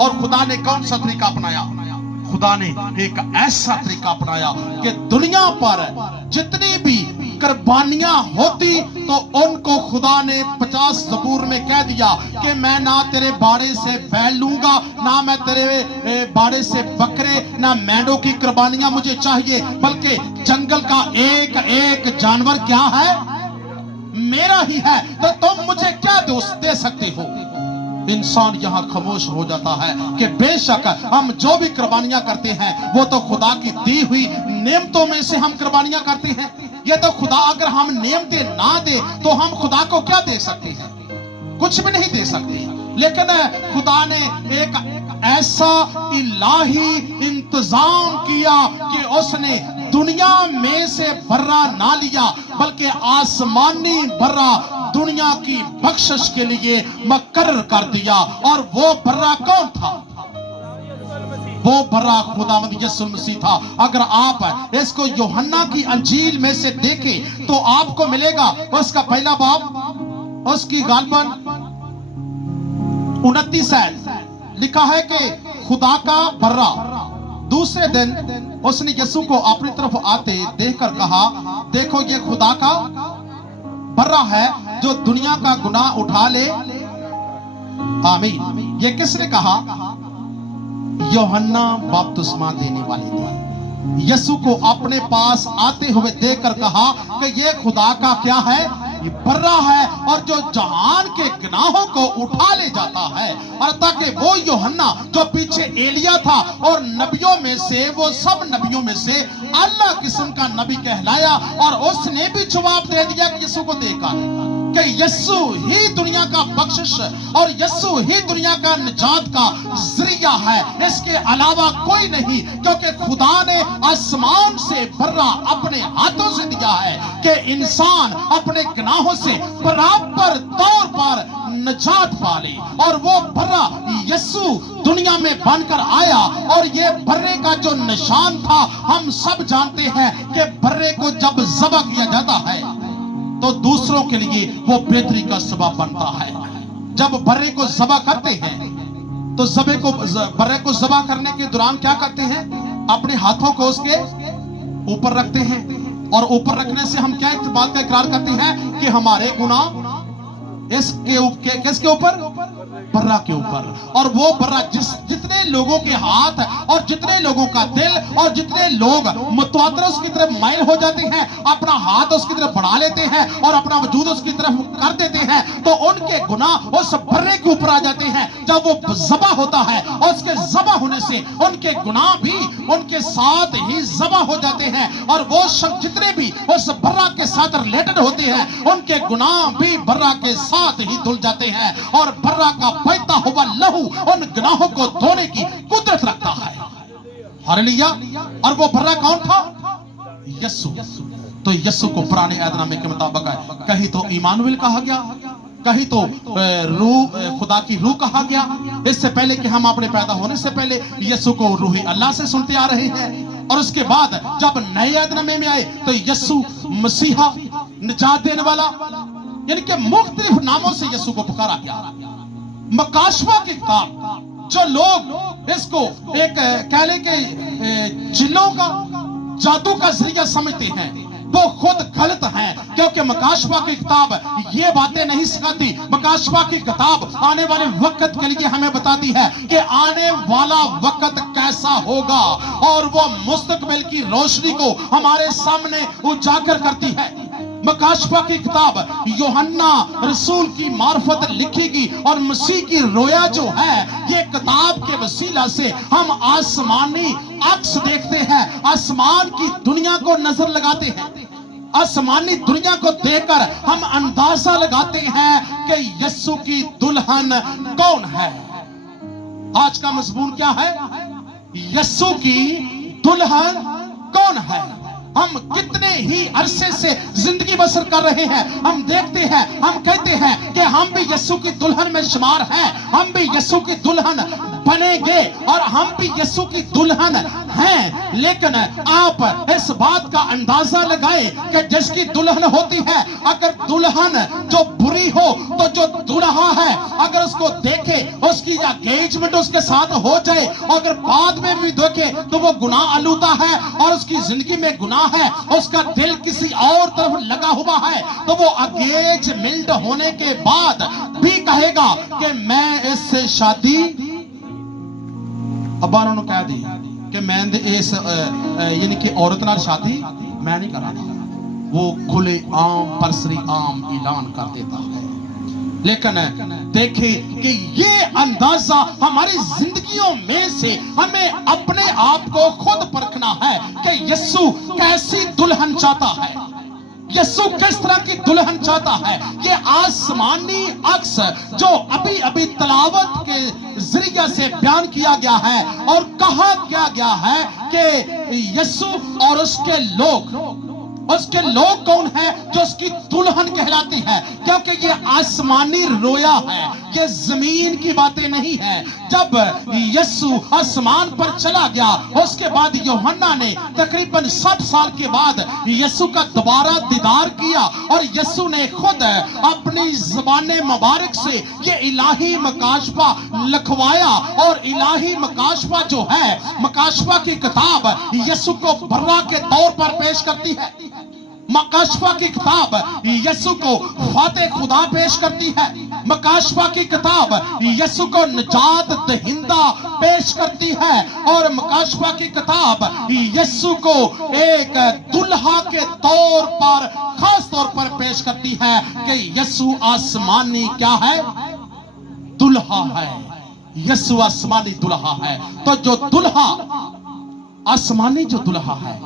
اور خدا نے کون سا طریقہ اپنایا؟ خدا نے ایک ایسا طریقہ اپنایا کہ دنیا پر جتنی بھی قربانیاں ہوتی تو ان کو خدا نے 50 زبور میں کہہ دیا کہ میں نہ تیرے باڑے سے بیل لوں گا، نہ میں تیرے باڑے سے بکرے، نہ مینڈوں کی قربانیاں مجھے چاہیے، بلکہ جنگل کا ایک ایک جانور کیا ہے؟ میرا ہی ہے، تو تم مجھے کیا دے سکتے ہو؟ انسان یہاں خاموش ہو جاتا ہے کہ بے شک ہم جو بھی قربانیاں کرتے ہیں وہ تو خدا کی دی ہوئی نعمتوں میں سے ہم قربانیاں کرتے ہیں۔ یہ تو خدا اگر ہم نعمتیں نہ دے تو ہم خدا کو کیا دے سکتے ہیں؟ کچھ بھی نہیں دے سکتے۔ لیکن خدا نے ایک ایسا الہی انتظام کیا کہ اس نے دنیا میں سے برہ نہ لیا بلکہ آسمانی برہ دنیا کی بخشش کے لیے مقرر کر دیا، اور وہ برہ کون تھا؟ وہ برہ خداوند یسوع مسیح تھا۔ اگر آپ اس کو یوحنا کی انجیل میں سے دیکھیں تو آپ کو ملے گا اس کا پہلا باب، اس کی غالباً 29 آیت لکھا ہے کہ خدا کا برہ دوسرے دن اس نے یسوع کو اپنی طرف آتے دیکھ کر کہا، دیکھو یہ خدا کا برہ ہے جو دنیا کا گناہ اٹھا لے۔ آمین۔ یہ کس نے کہا؟ یوحنا بپتسمہ دینے والے نے یسوع کو اپنے پاس آتے ہوئے دیکھ کر کہا کہ یہ خدا کا کیا ہے؟ برہ ہے، اور جو جہان کے گناہوں کو اٹھا لے جاتا ہے۔ اور تاکہ وہ یوحنا جو پیچھے ایلیا تھا اور نبیوں میں سے، وہ سب نبیوں میں سے اللہ قسم کا نبی کہلایا، اور اس نے بھی جواب دے دیا کہ یسوع کو دیکھا کہ یسوع ہی دنیا کا بخشش اور یسوع ہی دنیا کا نجات کا ذریعہ ہے، اس کے علاوہ کوئی نہیں، کیونکہ خدا نے آسمان سے برہ اپنے ہاتھوں سے دیا ہے کہ انسان اپنے گناہوں سے برابر طور پر نجات پالے، اور وہ برہ یسوع دنیا میں بن کر آیا۔ اور یہ برے کا جو نشان تھا ہم سب جانتے ہیں کہ برے کو جب ذبح کیا جاتا ہے تو دوسروں کے لیے وہ بہتری کا سبب بنتا ہے۔ جب برے کو ذبح کرتے ہیں تو برے کو ذبح کرنے کے دوران کیا کرتے ہیں؟ اپنے ہاتھوں کو اس کے اوپر رکھتے ہیں، اور اوپر رکھنے سے ہم کیا بات کا اقرار کرتے ہیں کہ ہمارے گناہ کس کے اوپر؟ برہ کے اوپر۔ اور وہ برہ جتنے لوگوں کے ہاتھ اور جتنے لوگوں کا دل اور جتنے لوگ متواتر اس کی طرف مائل ہو جاتے ہیں، اپنا ہاتھ اس کی طرف بڑھا لیتے ہیں اور اپنا وجود اس کی طرف کر دیتے ہیں، تو ان کے گناہ اس برے کے اوپر آ جاتے ہیں۔ جب وہ ذبح ہوتا ہے اور اس کے ذبح ہونے سے ان کے گناہ بھی ان کے ساتھ ہی ذبح ہو جاتے ہیں، اور وہ شخص جتنے بھی اس برہ کے ساتھ ریلیٹڈ ہوتے ہیں ان کے گناہ بھی برہ کے ساتھ ہی دھل جاتے ہیں، اور برہ کا بہتا ہوا لہو ان گناہوں کو دھونے کی قدرت رکھتا ہے۔ ہاللیلویا۔ اور وہ برہ کون تھا؟ یسوع۔ تو یسوع کو پرانے عہد نامے کے مطابق کہیں تو ایمانویل کہا گیا، کہیں تو روح خدا کی روح کہا گیا۔ اس سے پہلے کہ ہم اپنے پیدا ہونے سے پہلے یسوع کو روح اللہ سے سنتے آ رہے ہیں، اور اس کے بعد جب نئے عہد نامے میں آئے تو یسوع مسیحا، نجات دینے والا، یعنی کہ مختلف ناموں سے یسوع کو پکارا گیا۔ مکاشفہ کی کتاب جو لوگ اس کو ایک کہہ لیں کہ جنوں کا جادو کا ذریعہ سمجھتے ہیں وہ خود غلط ہیں، کیونکہ مکاشفہ کی کتاب یہ باتیں نہیں سکھاتی۔ مکاشفہ کی کتاب آنے والے وقت کے لیے ہمیں بتاتی ہے کہ آنے والا وقت کیسا ہوگا، اور وہ مستقبل کی روشنی کو ہمارے سامنے اجاگر کرتی ہے۔ مکاشفہ کی کتاب یوحنا رسول کی معرفت لکھی گی، اور مسیح کی رویا جو ہے یہ کتاب کے وسیلہ سے ہم آسمانی عکس دیکھتے ہیں، آسمان کی دنیا کو نظر لگاتے ہیں، آسمانی دنیا کو دیکھ کر ہم اندازہ لگاتے ہیں کہ یسوع کی دلہن کون ہے۔ آج کا مضمون کیا ہے؟ یسوع کی دلہن کون ہے۔ ہم کتنے ہی عرصے سے زندگی بسر کر رہے ہیں، ہم دیکھتے ہیں، ہم کہتے ہیں کہ ہم بھی یسوع کی دلہن میں شمار ہیں، ہم بھی یسوع کی دلہن बनेंगे और हम भी यीशु की दुल्हन हैं। लेकिन आप इस बात का अंदाजा लगाएं कि जिसकी दुल्हन होती है, अगर दुल्हन जो बुरी हो तो जो दुल्हा है अगर उसको देखे, उसकी एंगेजमेंट उसके साथ हो जाए, अगर बाद में भी देखे तो वो गुनाह आलूदा है और उसकी जिंदगी में गुनाह है, उसका दिल किसी और तरफ लगा हुआ है, तो वो एंगेजमेंट होने के बाद भी कहेगा कि मैं इससे शादी, अब्बा ने कह दी कि मैं इस यानी कि औरत नाल शादी मैं नहीं कराना, वो खुले आम परसरी आम ऐलान कर देता है। लेकिन देखें कि ये अंदाजा हमारी जिंदगियों में से हमें अपने आप को खुद परखना है कि यीशु कैसी दुल्हन चाहता है, यीशु किस तरह की दुल्हन चाहता है। ये आसमानी अक्स जो अभी अभी तलावत के जरिए से बयान किया गया है और कहा गया है कि यीशु और उसके लोग कौन है, जो उसकी दुल्हन कहलाती है, क्योंकि ये आसमानी रोया है, ये जमीन की बातें नहीं है। जब यीशु आसमान पर चला गया, उसके बाद यूहन्ना ने तकरीबन 60 साल के बाद यीशु का दोबारा दीदार किया और यीशु ने खुद अपनी ज़बान मुबारक से ये इलाही मकाशफा लिखवाया। और इलाही मकाशफा जो है, मकाशफा की किताब यीशु को बर्रा के तौर पर पेश करती है। मकाशफा की किताब यीशु को फाते खुदा पेश करती है। मकाशफा की किताब यीशु को निजात दहिंदा पेश करती है। और मकाशफा की किताब यीशु को एक दुल्हा के तौर पर, खास तौर पर पेश करती है कि यीशु आसमानी क्या है, दुल्हा है। यीशु आसमानी दुल्हा है। तो जो दुल्हा, आसमानी जो दुल्हा है,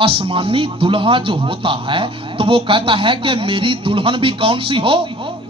आसमानी दुल्हा जो होता है, तो वो कहता है कि मेरी दुल्हन भी कौन सी हो,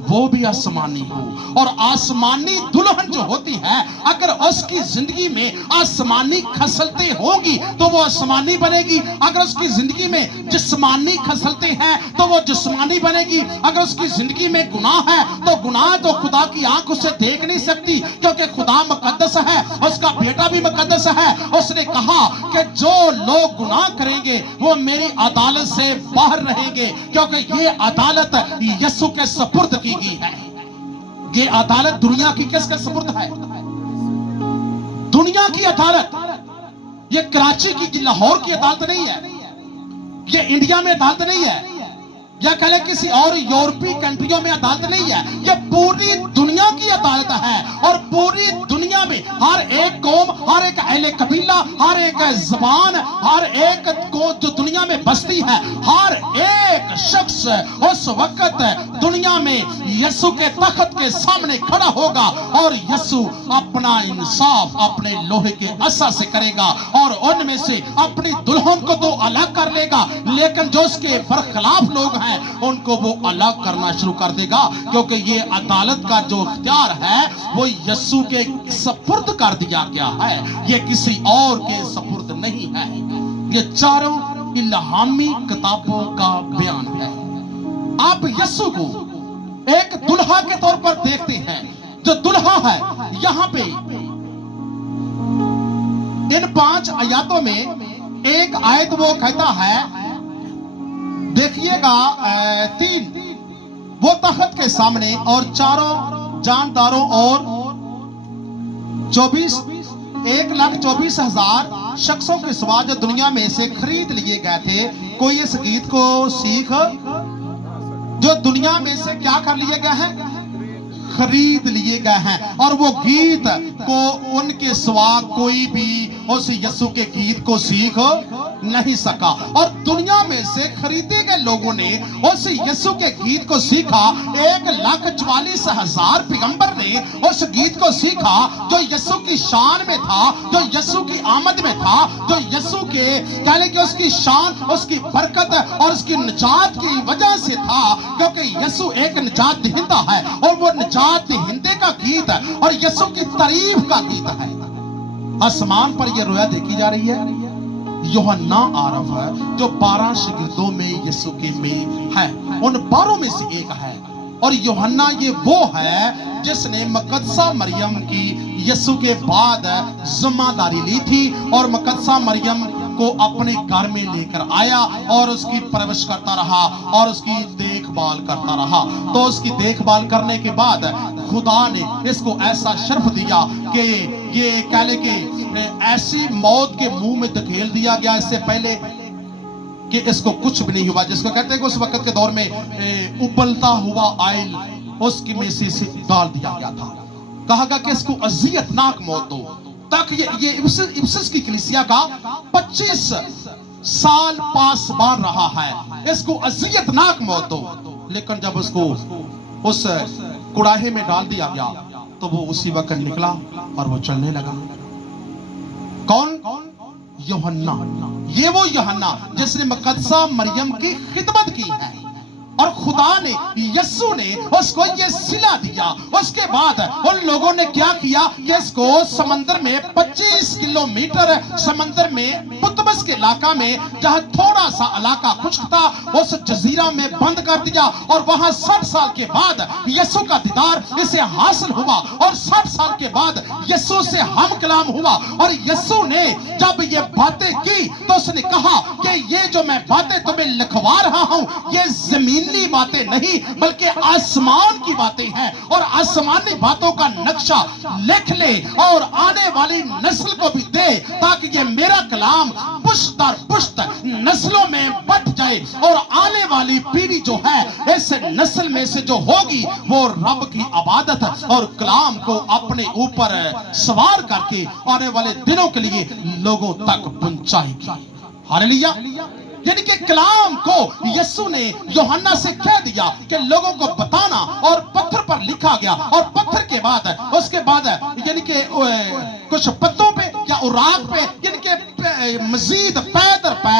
वो भी आसमानी हो। और आसमानी दुल्हन जो होती है, अगर उसकी जिंदगी में आसमानी खसलतें होगी तो वो आसमानी बनेगी। अगर उसकी जिंदगी में जिस्मानी खसलतें हैं तो वो जिस्मानी बनेगी। अगर उसकी जिंदगी में गुनाह है तो गुनाह तो खुदा की आंख उसे देख नहीं सकती, क्योंकि खुदा मुकद्दस है, उसका बेटा भी मुकद्दस है। उसने कहा कि जो लोग गुनाह करेंगे वो मेरी अदालत से बाहर रहेंगे, क्योंकि ये अदालत यीशु के सुपुर्द की गई है। ये अदालत दुनिया की किसके सुपुर्द है? दुनिया की अदालत। ये कराची की, लाहौर की अदालत नहीं है, ये इंडिया में अदालत नहीं है, या कह लें किसी और यूरोपीय कंट्रियों में अदालत नहीं है। ये पूरी दुनिया की अदालत है। और पूरी दुनिया में हर एक कौम, हर एक अहले कबीला, हर एक जबान, हर एक को जो दुनिया में बसती है, हर एक शख्स उस वक्त दुनिया में यीशु के तख्त के सामने खड़ा होगा और यीशु अपना इंसाफ अपने लोहे के असा से करेगा और उनमें से अपनी दुल्हन को तो अलग कर लेगा, लेकिन जो उसके बरखिलाफ लोग हैं उनको वो अलग करना शुरू कर देगा, क्योंकि ये अदालत का जो इख्तियार है वो यीशु के सुपुर्द कर दिया गया है। ये किसी और के सुपुर्द नहीं है। ये चारों इल्हामी किताबों का बयान है। आप यीशु को एक दुल्हा के तौर पर देखते हैं। जो दुल्हा है, यहां पे इन 5 आयतों में एक आयत वो कहता है, देखिएगा 3, वो तख्त के सामने और चारों जानदारों और 1,24,000 शख्सों के सिवा जो दुनिया में से खरीद लिए गए थे, कोई इस गीत को सीख, जो दुनिया में से क्या कर लिए गए हैं, खरीद लिए गए हैं। और वो गीत को उनके सिवा कोई भी उस यीशु के गीत को सीख नहीं सका। और दुनिया में से खरीदे गए लोगों ने उस यीशु के गीत को सीखा। 1,44,000 पैगंबर ने उस गीत को सीखा जो यीशु की शान में था, जो यीशु की आमद में था, जो यीशु के कह लें कि उसकी शान, उसकी बरकत और उसकी निजात की वजह से था, क्योंकि यीशु एक निजात दहिंदा है और वो निजात दहिंदे का गीत और यीशु की तारीफ का गीत है। आसमान पर यह रोया देखी जा रही है। यूहन्ना आरफ है जो 12 शागिर्दों में यीशु के में है, उन 12 में से एक है। और यूहन्ना ये वो है जिसने मुकद्दसा मरियम की यीशु के बाद जिम्मेदारी ली थी और मुकद्दसा मरियम को अपने घर में लेकर आया और उसकी परवरिश करता रहा और उसकी देखभाल करता रहा। तो उसकी देखभाल करने के बाद खुदा ने इसको ऐसा शर्फ दिया कि ये कह ले कि ऐसी मौत के मुंह में धकेल दिया गया इससे पहले कि इसको कुछ भी नहीं हुआ, जिसको कहते हैं कि उस वक्त के दौर में उबलता हुआ ऑयल उसकी में से डाल दिया गया था। कहा गया कि इसको अजियतनाक मौत दो, ताकि ये इफिसस की कलीसिया का 25 साल पासबान रहा है, इसको अजियतनाक मौत दो। लेकिन जब उसको उस कुड़ाहे में डाल दिया गया तो वो उसी वक्त निकला और वो चलने लगा। कौन? यूहन्ना। ये वो यूहन्ना जिसने मुकद्दसा मरियम की खिदमत की है और खुदा ने, यीशु ने उसको ये सिला दिया। उसके बाद उन लोगों ने क्या किया कि इसको समंदर में 25 किलोमीटर समंदर में पुतमस के इलाका में जहां थोड़ा सा इलाका खुश्क था उस जजीरा में बंद कर दिया और वहां 60 साल के बाद यीशु का दीदार इसे हासिल हुआ और 60 साल के बाद यीशु से हम कलाम हुआ। और यीशु ने जब ये बातें की तो उसने कहा कि ये जो मैं बातें तुम्हें लिखवा रहा हूं ये जमीनी बातें नहीं बल्कि आसमान की बातें हैं और आसमानी बातों का नक्शा लिख ले और आने वाली नस्ल को भी दे, ताकि ये मेरा कलाम पुश्त दर पुश्त नस्लों में बट जाए और आने वाली पीढ़ी जो है इस नस्ल में से जो होगी वो रब की इबादत और कलाम को अपने ऊपर सवार करके आने वाले दिनों के लिए लोगों तक पहुंचाएगी। हालेलुया। यानी कि कलाम को यीशु ने यूहन्ना से कह दिया कि लोगों को बताना और पत्थर पर लिखा गया और पत्थर के बाद उसके बाद यानी कि कुछ पत्तों पे या उराक पे यानी कि मजीद पै दर पै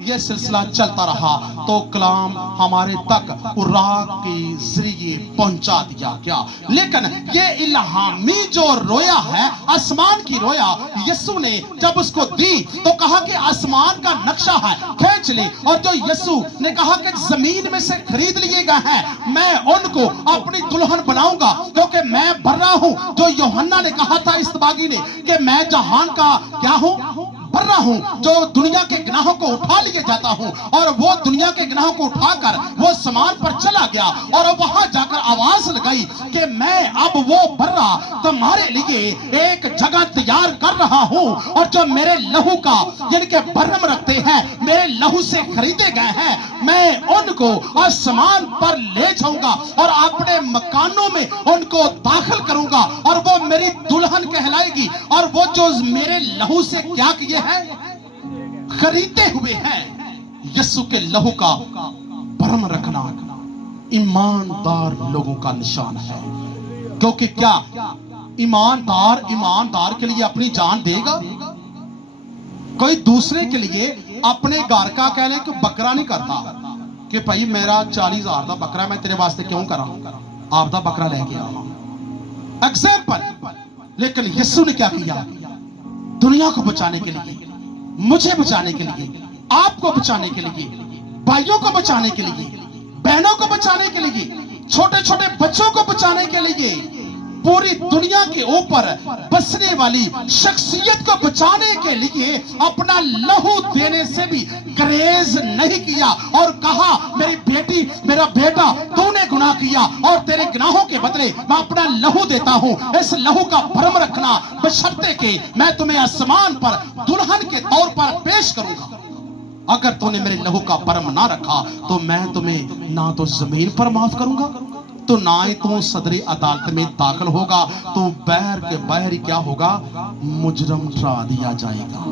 ये सिलसिला चलता रहा तो कलाम हमारे तक उराक के जरिए पहुंचा दिया गया। लेकिन ये इल्हामी जो रोया है आसमान की रोया यीशु ने जब उसको दी तो कहा कि आसमान का नक्शा है खींच ले, और जो यीशु ने कहा कि जमीन में से खरीद लिए गए हैं मैं उनको अपनी दुल्हन बनाऊंगा क्योंकि मैं बर्रा हूं। जो यूहन्ना ने कहा था इस्तबागी ने कि मैं जहान का क्या हूं, बर्रा हूं, जो दुनिया के गुनाहों को उठा लिए जाता हूं, और वो दुनिया के गुनाहों को उठाकर वो समान पर चला गया और वहां जाकर आवाज लगाई कि मैं अब वो बर्रा तुम्हारे लिए एक जगह तैयार कर रहा हूं, और जो मेरे लहू का यानी कि बर्रम रखते हैं मेरे लहू से खरीदे गए हैं मैं उनको आसमान पर ले जाऊंगा और अपने मकानों में उनको दाखिल करूंगा और वो मेरी दुल्हन कहलाएगी। और वो जो मेरे लहू से क्या किए हैं, खरीदे हुए हैं, यीशु के लहू का बर्रम रखना ईमानदार लोगों का निशान है। क्योंकि क्या ईमानदार के लिए अपनी जान देगा? कोई दूसरे के लिए अपने घर का कह ले कि बकरा नहीं करता कि भाई मेरा 40,000 का बकरा मैं तेरे वास्ते क्यों करा, आपदा बकरा लेके आवा एग्जाम्पल। लेकिन यीशु ने क्या किया? दुनिया को बचाने के लिए, मुझे बचाने के लिए, आपको बचाने के लिए, भाइयों को बचाने के लिए, बहनों को बचाने के लिए, छोटे छोटे बच्चों को बचाने के लिए, पूरी दुनिया के ऊपर बसने वाली शख्सियत को बचाने के लिए अपना लहू देने से भी ग्रेज नहीं किया और कहा मेरी बेटी मेरा बेटा तूने गुनाह किया और तेरे गुनाहों के बदले मैं अपना लहू देता हूं। इस लहू का भरम रखना बशर्ते के मैं तुम्हें आसमान पर दुल्हन के तौर पर पेश करूंगा। अगर तूने मेरे लहू का भरम ना रखा तो मैं तुम्हें ना तो जमीन पर माफ करूंगा तो ना ही तू सदरी अदालत में दाखिल होगा, तो बहर के बहर क्या होगा, मुजरम ठहरा दिया जाएगा।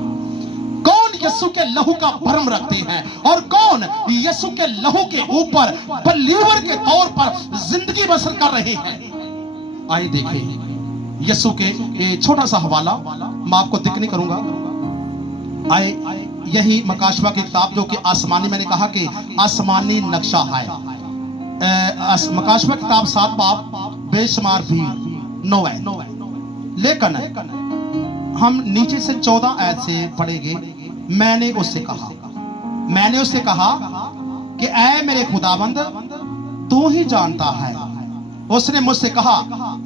कौन यीशु के लहू का भरम रखते हैं और कौन यीशु के लहू के ऊपर बलीवर के तौर पर जिंदगी बसर कर रहे हैं? आइए देखें यीशु के ये छोटा सा हवाला मैं आपको दिख नहीं करूंगा। आए यही मकाशवा की किताब जो कि आसमानी, मैंने कहा कि आसमानी नक्शा है। मकाशवा किताब 7 बाब बेशुमार भी 9 है, लेकिन हम नीचे से 14 आयत से पढ़ेंगे। मैंने उससे कहा कि ऐ मेरे खुदाबंद तू ही जानता है उसने मुझसे कहा,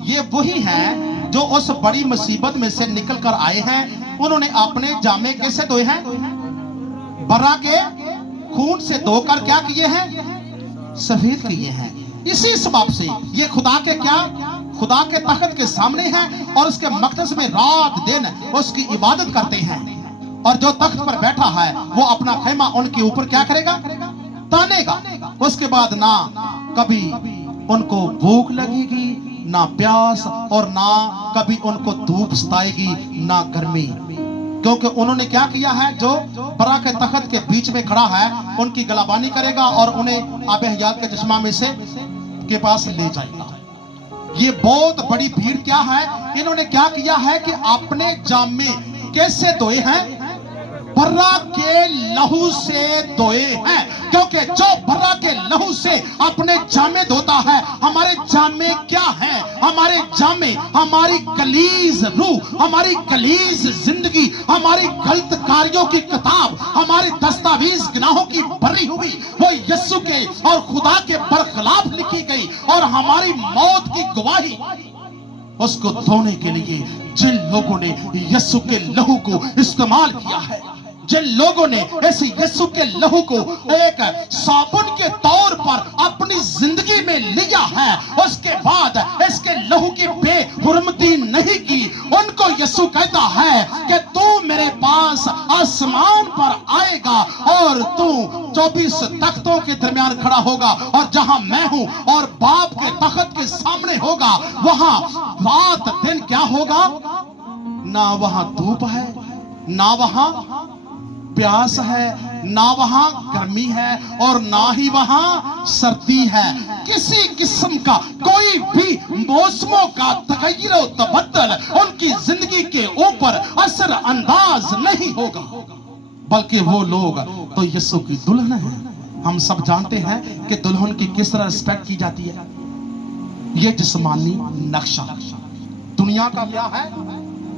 ये वही हैं जो उस बड़ी मुसीबत में से निकल कर आए हैं। उन्होंने अपने जामे कैसे धोए हैं? बर्रा के खून से धोकर क्या किए हैं? सफेद किए हैं। इसी सबब से ये खुदा के क्या? खुदा के तख्त के सामने हैं और उसके मक़दस में रात दिन उसकी इबादत करते हैं। और जो तख्त पर बैठा है वो अपना खैमा उनके ऊपर क्या करेगा? तानेगा। उसके बाद ना कभी उनको भूख लगेगी, ना प्यास, और ना कभी उनको धूप सताएगी, ना गर्मी, क्योंकि उन्होंने क्या किया है? जो बर्रा के तख्त के बीच में खड़ा है उनकी गलाबानी करेगा और उन्हें आबे हयात के चश्मा में से के पास ले जाएगा। ये बहुत बड़ी भीड़ क्या है? इन्होंने क्या किया है कि अपने जामे कैसे धोए हैं? बर्रा के लहू से धोए हैं। क्योंकि जो बर्रा के लहू से अपने जामे धोता है, हमारे जामे क्या है? हमारे जामे हमारी कलीज रूह, हमारी कलीज जिंदगी, हमारी गलत कार्यों की किताब, हमारे दस्तावेज गुनाहों की भरी हुई वो यीशु के और खुदा के बरखिलाफ लिखी गई और हमारी मौत की गवाही, उसको धोने के लिए जिन लोगों ने यीशु के लहू को इस्तेमाल किया है, जिन लोगों ने ऐसे यीशु के लहू को एक साबुन के तौर पर अपनी जिंदगी में लिया है, उसके बाद इसके लहू की बेहुरमती नहीं की, उनको यीशु कहता है कि तू मेरे पास आसमान पर आएगा और तू 24 तख्तों के दरमियान खड़ा होगा, और जहां मैं हूं और बाप के तख्त के सामने होगा, वहां रात दिन क्या होगा? ना वहां धूप है, ना वहां प्यास है, ना वहां गर्मी है, और ना ही वहां सर्दी है। किसी किस्म का कोई भी मौसमों का तगय्युर और तबद्दुल उनकी जिंदगी के ऊपर असर अंदाज नहीं होगा, बल्कि वो लोग तो यीशु की दुल्हन है। हम सब जानते हैं कि दुल्हन की किस तरह रिस्पेक्ट की जाती है। ये जिस्मानी नक्शा, दुनिया का क्या है?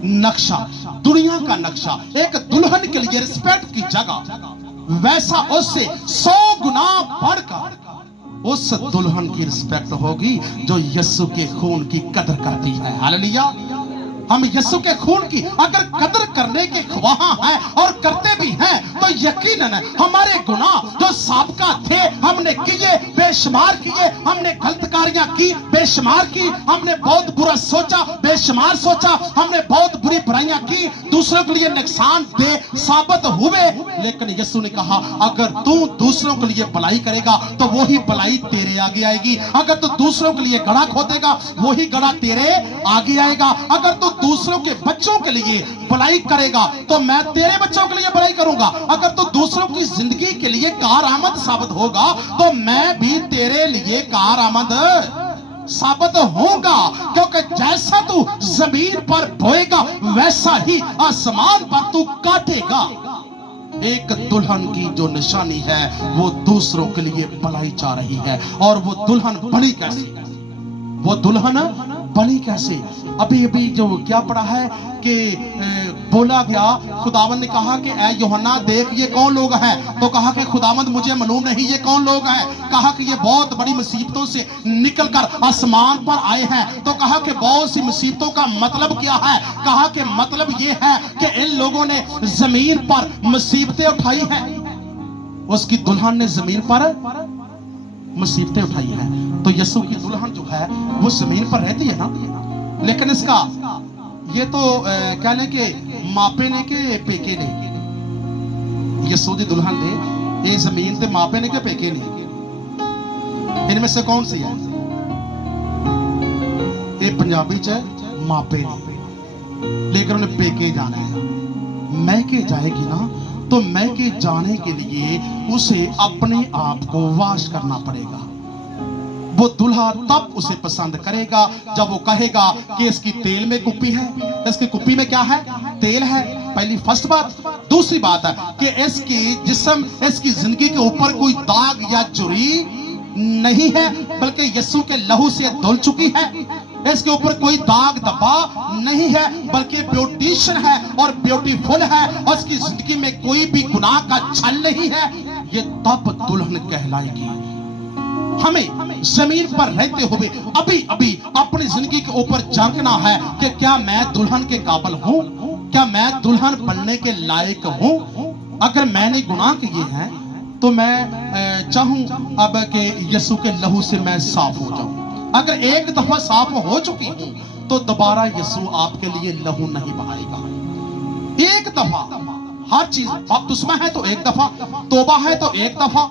नक्शा, दुनिया का नक्शा। एक दुल्हन के लिए रिस्पेक्ट की जगह वैसा उससे 100 गुना बढ़कर उस दुल्हन की रिस्पेक्ट होगी जो यीशु के खून की कदर करती है। हालेलुया। हम यीशु के खून की अगर कदर करने के ख्वाह हैं और करते भी हैं, तो यकीनन हमारे गुनाह जो साबका थे हमने किए, बेशुमार किए, हमने गलत कारियां की, बेशुमार की, हमने बहुत बुरा सोचा, बेशुमार सोचा, हमने बहुत बुरी बुराइयां की, दूसरों के लिए नुकसान दे साबित हुए। लेकिन यीशु ने कहा, अगर तू दूसरों के लिए भलाई करेगा तो वही भलाई तेरे आगे आएगी। अगर तू दूसरों के लिए गड़ा खोदेगा वही गड़ा तेरे आगे आएगा। अगर तू दूसरों के बच्चों के लिए भलाई करेगा तो मैं तेरे बच्चों के लिए भलाई करूंगा। अगर तू दूसरों की जिंदगी के लिए कारआमद साबित होगा तो मैं भी तेरे लिए कारआमद साबित होगा, क्योंकि जैसा तू जमीन पर बोएगा वैसा ही आसमान पर तू काटेगा। एक दुल्हन की जो निशानी है वो दूसरों के लिए भलाई चाह रही है। और वो दुल्हन बनी कैसे? वो दुल्हन बनी कैसे? अभी अभी जो क्या पढ़ा है कि बोला गया, खुदावंद ने कहा कि ऐ यूहन्ना देख ये कौन लोग हैं? तो कहा कि खुदावंद मुझे मालूम नहीं ये कौन लोग हैं। कहा कि ये बहुत बड़ी मुसीबतों से निकलकर आसमान पर आए हैं। तो कहा कि बहुत सी मुसीबतों का मतलब क्या है? कहा कि मतलब ये है कि इन लोगों ने जमीन पर मुसीबतें उठाई हैं। उसकी दुल्हन ने जमीन पर मुसीबतें उठाई हैं। तो यीशु की दुल्हन जो है वो जमीन पर रहती है ना, लेकिन इसका ये तो क्या लें कि मापे ने के पेके ने, यीशु दी दुल्हन ने ये जमीन ते मापे ने के पेके ने, इनमें से कौन सी है? ये पंजाबी च मापे ने, लेकिन उन्हें पेके जाना है। मैके जाएगी ना, तो मैके जाने के लिए उसे अपने आप को वाश करना पड़ेगा। वो दूल्हा तब उसे पसंद करेगा जब वो कहेगा कि इसकी तेल में कुप्पी है, इसकी कुप्पी में क्या है? तेल है। पहली फर्स्ट बात। दूसरी बात है कि इसकी जिस्म, इसकी जिंदगी के ऊपर कोई दाग या चुरी नहीं है, बल्कि यीशु के लहू से धुल चुकी है। इसके ऊपर कोई दाग धब्बा नहीं है, बल्कि ब्यूटीशियन है और ब्यूटीफुल है, और इसकी जिंदगी में कोई भी गुनाह का छल नहीं है। ये तब दुल्हन कहलाएगी। हमें जमीन पर रहते हुए अभी अभी अपनी जिंदगी के ऊपर झांकना है कि क्या मैं दुल्हन के काबिल हूं, क्या मैं दुल्हन बनने के लायक हूं। अगर मैंने गुनाह किए हैं तो मैं चाहूं अब कि यीशु के लहू से मैं साफ हो जाऊं। अगर एक दफा साफ हो चुकी हूं तो दोबारा यीशु आपके लिए लहू नहीं बहाएगा। एक दफा हर चीज, बपतिस्मा है तो एक दफा, तौबा है तो एक दफा,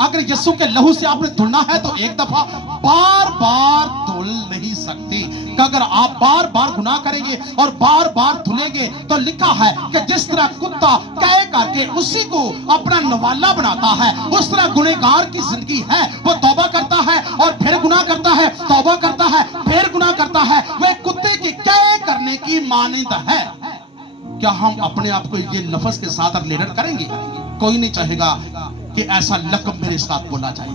अगर यीशु के लहू से आपने धुलना है तो एक दफा, बार बार धुल नहीं सकती। कि अगर आप बार बार गुनाह करेंगे और बार बार धुलेंगे तो लिखा है कि जिस तरह कुत्ता कह करके उसी को अपना नवाला बनाता है, उस तरह गुनहगार की जिंदगी है। वो तौबा करता है और फिर गुनाह करता है, तौबा करता है फिर गुनाह करता है। वह कुत्ते की कह करने की मानंद है। क्या हम अपने आप को ये लफ्ज के साथ रिलेट करेंगे? कोई नहीं चाहेगा कि ऐसा लक़ब मेरे साथ बोला जाए।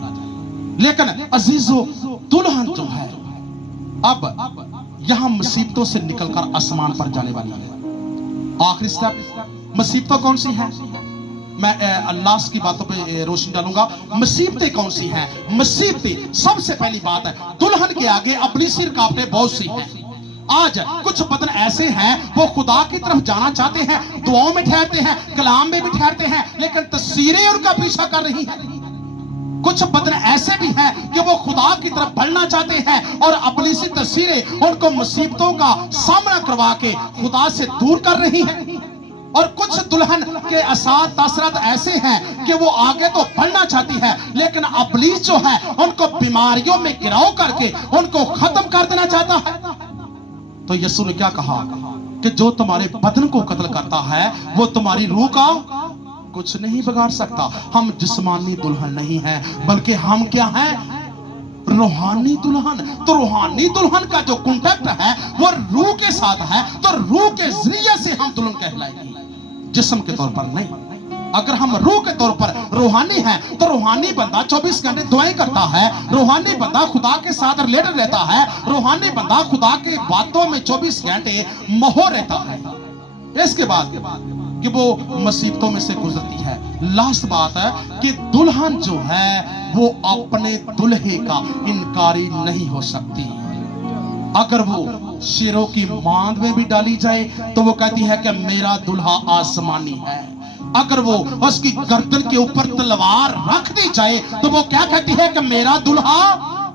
लेकिन अजीजों, दुल्हन जो है अब यहां मुसीबतों से निकलकर आसमान पर जाने वाली है। आखिरी स्टेप, मुसीबतें कौन सी हैं? मैं अल्लाह की बातों पे रोशनी डालूंगा। मुसीबतें कौन सी हैं? मुसीबतें, सबसे पहली बात है, दुल्हन के आगे अपनी सिर कांपते बहुत सी हैं। आज कुछ बदन ऐसे हैं वो खुदा की तरफ जाना चाहते हैं, दुआओं में ठहरते हैं, कलाम में भी ठहरते हैं, लेकिन तस्वीरें उनका पीछा कर रही हैं। कुछ बदन ऐसे भी हैं कि वो खुदा की तरफ बढ़ना चाहते हैं और अपनी सी तस्वीरें उनको मुसीबतों का सामना करवा के खुदा से दूर कर रही हैं। और कुछ दुल्हन के असार तासरात ऐसे हैं कि वो आगे तो बढ़ना चाहती है, लेकिन अबलीस जो है उनको बीमारियों में गिराव करके उनको खत्म कर देना चाहता है। तो यीशु ने क्या कहा कि जो तुम्हारे बदन को कत्ल करता है वो तुम्हारी रूह का कुछ नहीं बिगाड़ सकता। हम जिस्मानी दुल्हन नहीं हैं, बल्कि हम क्या हैं? रूहानी दुल्हन। तो रूहानी दुल्हन का जो कॉन्टैक्ट है वो रूह के साथ है, तो रूह के जरिए से हम दुल्हन कहलाएंगे, जिस्म के तौर पर नहीं। अगर हम रूह के तौर पर रूहानी हैं तो रूहानी बंदा 24 घंटे दुआएं करता है, रूहानी बंदा खुदा के साथ रिलेटेड रहता है, रूहानी बंदा खुदा के बातों में 24 घंटे मोह रहता है। इसके बाद कि वो मुसीबतों में से गुजरती है। लास्ट बात है कि दुल्हन जो है वो अपने दुल्हे का इनकारी नहीं हो सकती। अगर वो शेरों की मांद में भी डाली जाए तो वो कहती है कि मेरा दुल्हा आसमानी है। अगर वो उसकी गर्दन के ऊपर तलवार रख दी जाए तो वो क्या कहती है कि मेरा दुल्हा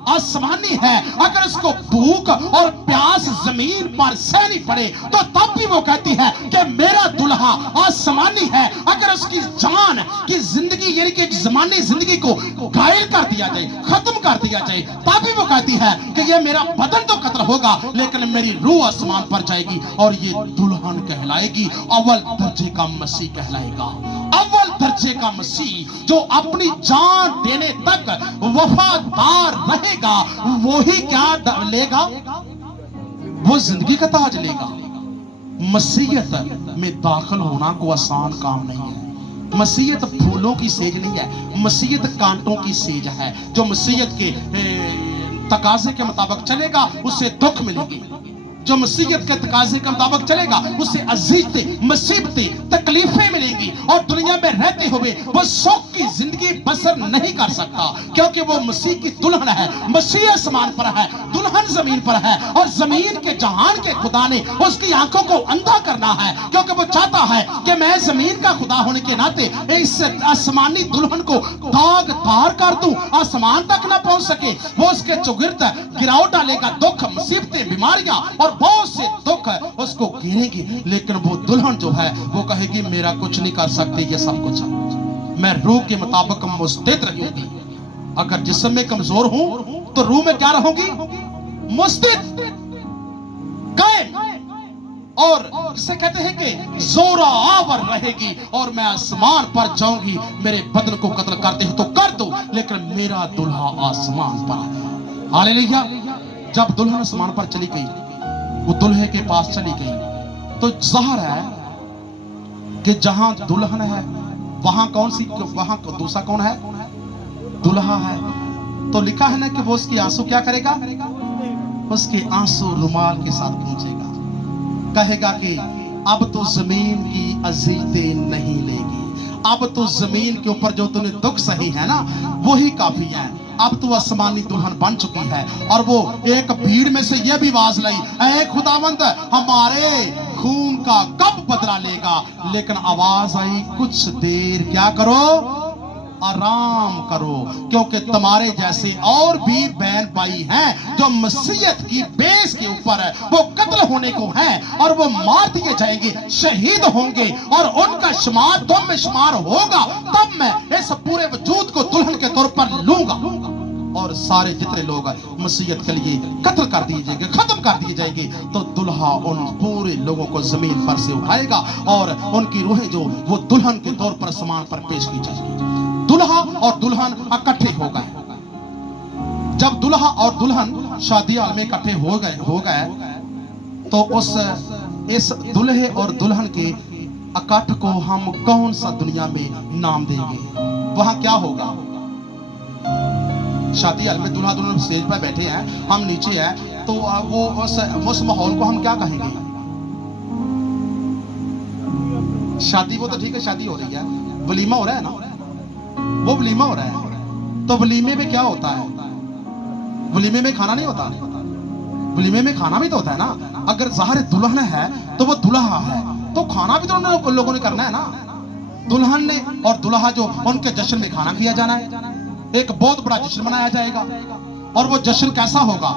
आसमानी है। अगर उसको भूख और प्यास जमीन पर सहनी पड़े तो तब भी वो कहती है कि मेरा दुल्हा आसमानी है। अगर उसकी जान की जिंदगी यानी कि जमानी जिंदगी को घायल कर दिया जाए, खत्म कर दिया जाए, तब भी वो कहती है कि ये मेरा बदन तो कत्ल होगा लेकिन मेरी रूह आसमान पर जाएगी और ये दुल्हन कहलाएगी, अव्वल दर्जे का मसीह कहलाएगा। अव्वल दर्जे का मसीह जो अपनी जान देने तक वफादार रहेगा, वो ही क्या लेगा? वो जिंदगी का ताज लेगा। मसीहत में दाखिल होना को आसान काम नहीं है। मसीहत फूलों की सेज नहीं है, मसीहत कांटों की सेज है। जो मसीहत के तकाजे के मुताबिक चलेगा उससे दुख मिलेगी, जो मसीहत के तकाजे के मुताबिक चलेगा उससे अजीज़ें, मुसीबतें, तकलीफें मिलेंगी और दुनिया में रहते हुए वो सुख की जिंदगी बसर नहीं कर सकता, क्योंकि वो मसीह की दुल्हन है। मसीह आसमान पर है, दुल्हन जमीन पर है और जमीन के जहान के खुदा ने उसकी आंखों को अंधा करना है, क्योंकि वो चाहता है कि मैं जमीन का खुदा होने के नाते इस आसमानी दुल्हन को दाग धार कर दूं, आसमान तक ना पहुंच सके। वो उसके चौगिर्द गिराव डालेगा, दुख, मुसीबतें, बीमारियां और बहुत से दुख उसको घेरेंगे, लेकिन वो दुल्हन जो है वो कहेगी मेरा कुछ नहीं कर सकती ये सब कुछ, मैं रूह के मुताबिक मुस्तैद रहूंगी। अगर जिस्म में कमजोर हूं तो रूह में क्या रहूंगी? मुस्तैद, कायम, और इसे कहते हैं कि जोरावर रहेगी और मैं आसमान पर जाऊंगी। मेरे बदन को कत्ल करते हो तो कर दो, लेकिन मेरा दुल्हा आसमान पर है। हालेलुया। जब दुल्हन आसमान पर चली गई, वो दुल्हे के पास चली गई, तो जाहिर है कि जहां दुल्हन है वहां कौन सी, वहां दूसरा कौन है? दुल्हा है। तो लिखा है ना कि वो उसकी आंसू क्या करेगा? उसके आंसू रुमाल के साथ पहुंचेगा, कहेगा कि अब तो जमीन की अजीतें नहीं लेगी, अब तो जमीन के ऊपर जो तूने दुख सही है ना वही काफी है। अब तो आसमानी दुल्हन बन चुकी है। और वो एक भीड़ में से ये भी आवाज लाई, ऐ खुदावंद हमारे खून का कब बदला लेगा। लेकिन आवाज आई, कुछ देर क्या करो, आराम करो, क्योंकि तुम्हारे जैसे और भी बहन भाई हैं जो मसीहत की बेस के ऊपर वो कत्ल होने को हैं और वो मार दिए जाएंगे, शहीद होंगे और उनका शुमार तुम में शुमार होगा। तब मैं इस पूरे वजूद को दुल्हन के तौर पर लूंगा और सारे जितने लोग मसीहत के लिए कत्ल कर दिए जाएंगे, खत्म कर दिए जाएंगे, तो दुल्हा उन पूरे लोगों को जमीन पर से उठाएगा और उनकी रूहें जो वो दुल्हन के तौर पर आसमान पर पेश की जाएगी। दुल्हा और दुल्हन इकट्ठे हो गए। जब दुल्हा और दुल्हन शादी हाल में इकट्ठे हो गए तो इस दुल्हे और दुल्हन के इकट्ठ को हम कौन सा दुनिया में नाम देंगे? वहां क्या होगा? शादी हाल में दूल्हा दुल्हन स्टेज पर बैठे हैं, हम नीचे हैं, तो वो उस माहौल को हम क्या कहेंगे? शादी वो तो ठीक है, शादी हो रही है, वलीमा हो रहा है ना, वो वलीमा हो रहा है। तो वलीमे में क्या होता है? वलीमे में खाना नहीं होता, वलीमे में खाना भी तो होता है ना। अगर ज़ाहिर दुल्हन है तो वो दुल्हा है, तो खाना भी तो उन लोगों ने करना है ना। दुल्हन ने और दुल्हा जो उनके जश्न में खाना किया जाना है, एक बहुत बड़ा जश्न मनाया जाएगा। और वो जश्न कैसा होगा?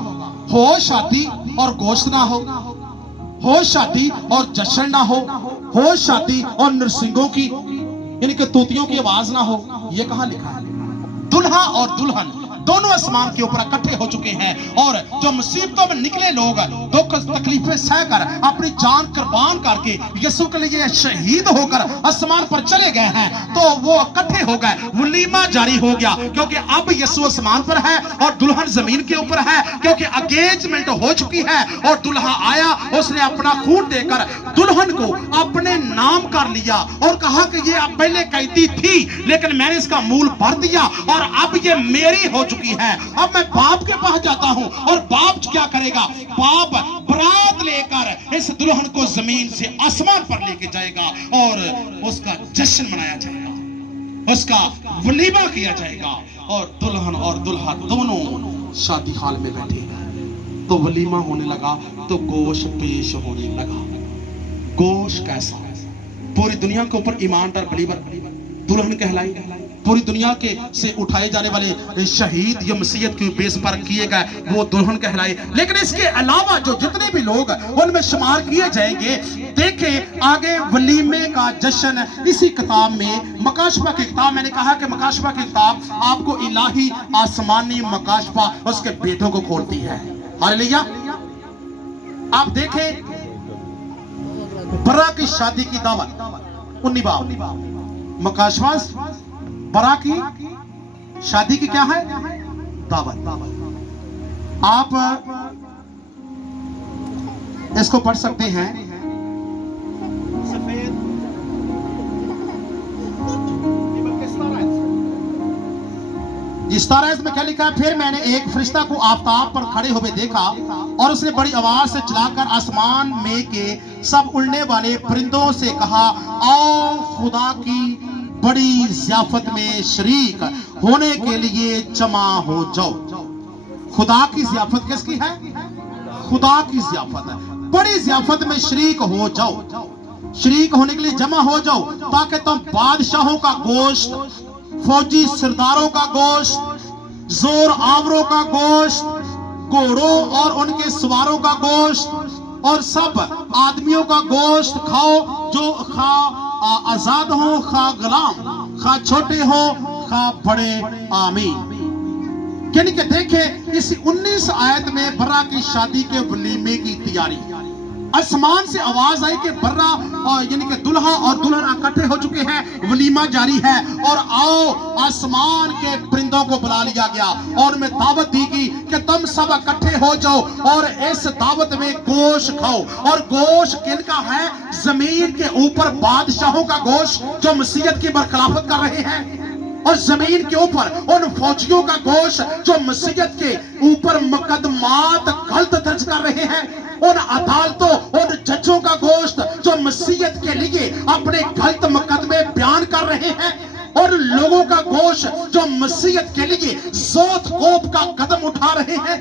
हो शादी और गोश्त ना हो शादी और जश्न ना हो शादी और नरसिंगों की इनके तूतियों की आवाज ना हो। ये कहां लिखा है? दुल्हा और दुल्हन दोनों आसमान के ऊपर इकट्ठे हो चुके हैं और जो मुसीबतों में निकले लोग दुख तकलीफें सहकर अपनी जान कुर्बान करके यीशु के लिए शहीद होकर आसमान पर चले गए हैं, तो वो इकट्ठे हो गए, वलीमा जारी हो गया, क्योंकि अब यीशु आसमान पर है और दुल्हन जमीन के ऊपर है, क्योंकि एंगेजमेंट हो चुकी है। और दुल्हा आया, उसने अपना खून देकर दुल्हन को अपने नाम कर लिया और कहा कि ये अब पहले कैदी थी लेकिन मैंने इसका मूल भर दिया और अब ये मेरी हो चुकी है। अब मैं बाप के पास जाता हूं और बाप क्या करेगा? बाप बरात लेकर इस दुल्हन को जमीन से आसमान पर लेके जाएगा और उसका जश्न मनाया जाएगा, उसका वलीमा किया जाएगा। और दुल्हन और दुल्हा दोनों शादी हाल में बैठे हैं। तो वलीमा होने लगा तो गोश्त पेश होने लगा। गोश्त कैसा? पूरी दुनिया के ऊपर ईमानदार बलीवर दुल्हन कहलाई, पूरी दुनिया के से उठाए जाने वाले शहीद या मसीहत की बेस पर किए गए वो दुल्हन कहलाए। लेकिन इसके अलावा जो जितने भी लोग उनमें शुमार किए जाएंगे, देखें आगे वलीमे का जश्न इसी किताब में, मकाशफा की किताब, मैंने कहा कि मकाशफा की किताब आपको इलाही आसमानी मकाशफा उसके भेदों को खोलती है। हालेलुया। आप देखें बरा की शादी की दावत 19 बाब मकाशफा बरा की शादी की क्या है? दावत। आप इसको पढ़ सकते हैं। इस तरह में क्या लिखा है? फिर मैंने एक फरिश्ता को आफताब पर खड़े हुए देखा और उसने बड़ी आवाज से चिल्लाकर आसमान में के सब उड़ने वाले परिंदों से कहा, आओ खुदा की बड़ी ज़ियाफत में शरीक होने के लिए जमा हो जाओ। खुदा की ज़ियाफत किसकी है? खुदा की ज़ियाफत है। बड़ी ज़ियाफत में शरीक हो जाओ, शरीक होने के लिए जमा हो जाओ, ताकि तुम बादशाहों का गोश्त, फौजी सरदारों का गोश्त, जोर आवरों का गोश्त, घोड़ों और उनके सवारों का गोश्त और सब आदमियों का गोश्त खाओ, जो खा आजाद हो, खा गुलाम, खा छोटे हो, खा बड़े। आमीन। यानी कि देखें इस 19 आयत में बर्रा की शादी के वलीमे की तैयारी। आसमान से आवाज आई कि बर्रा यानी कि दुल्हा और दुल्हन इकट्ठे हो चुके हैं, वलीमा जारी है और आओ। आसमान के परिंदों को बुला लिया गया और उन्हें दावत दी गई कि तुम सब इकट्ठे हो जाओ और इस दावत में गोश्त खाओ। और गोश्त किनका है? जमीन के ऊपर बादशाहों का गोश्त जो मसीहत की बरखिलाफत कर रहे हैं, और जमीन के ऊपर उन फौजियों का गोश्त जो मसीहत के ऊपर मुकदमात गलत दर्ज कर रहे हैं, उन अदालतों, उन जजों का गोश्त जो मसीहत के लिए अपने गलत मुकदमे बयान कर रहे हैं, और लोगों लोगों का गोश्त जो मसीहत के लिए ज़ोत कोप का कदम उठा रहे हैं,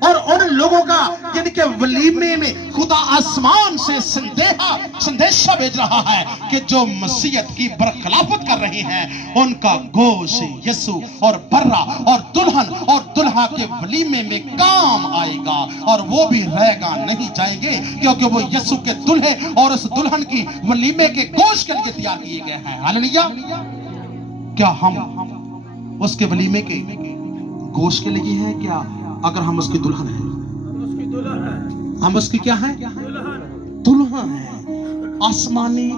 और उन लोगों का यानी कि वलीमे में खुदा आसमान से संदेशा भेज रहा है कि जो मसीहत की बरखिलाफत कर रहे हैं, उनका गोश्त यीशु और बर्रा और दुल्हन और दुल्हा के वलीमे में काम आएगा, और वो भी रहेगा नहीं जाएंगे, क्योंकि वो यीशु के दुल्हे और उस दुल्हन की वलीमे के गोश्त के लिए तैयार किए गए हैं। हालेलुया। क्या हम उसके वलीमे के गोश्त के लिए हैं? क्या अगर हम उसकी दुल्हन हैं? हम उसकी क्या हैं? दुल्हन है। आसमानी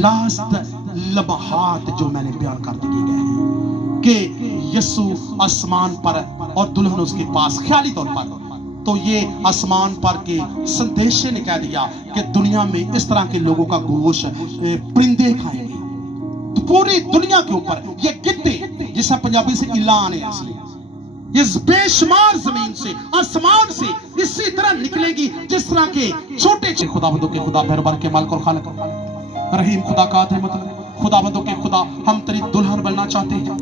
लास्ट लम्हात जो मैंने बयान कर दिए गए हैं कि यीशु आसमान पर और दुल्हन उसके पास, ख्याली तौर पर तो ये आसमान पर के संदेशे ने कह दिया कि दुनिया में इस तरह के लोगों का गोश्त परिंदे खाएंगे। तो पूरी दुनिया के ऊपर ये गिद्दे, जिसे पंजाबी से इलान है, इस बेशुमार जमीन से, आसमान से इसी तरह निकलेगी जिस तरह के छोटे खुदाबंदों के खुदा, मेहरबान के मालिक और खालिक रहीम खुदा का मतलब खुदाबंदों के खुदा, हम तेरी दुल्हन बनना चाहते हैं।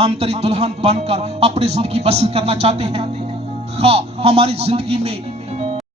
हम तेरी दुल्हन बनकर अपनी जिंदगी बसर करना चाहते हैं। हाँ, हमारी जिंदगी में